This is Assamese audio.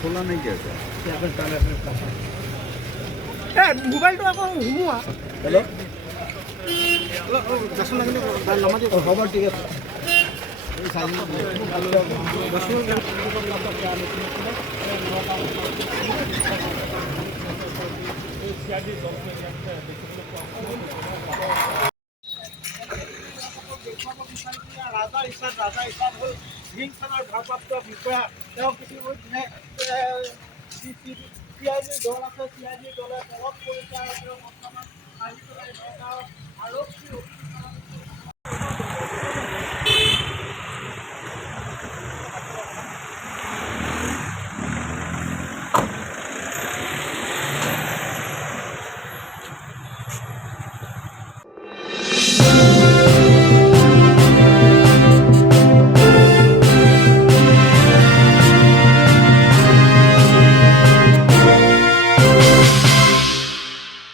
খোলা নাইকিয়া মোবাইলটো আকৌ সোমোৱা হেল্ল' হ'ব ঠিক আছে ৰাজা ইছাক হ'ল লিংক থানাৰ ভাৰপ্ৰাপ্ত বিষয়া। তেওঁ ইতিমধ্যে CID দল আছে, CID দলে তলব কৰিছে আৰু তেওঁ বৰ্তমান আহি পেলাই নগাঁও আৰু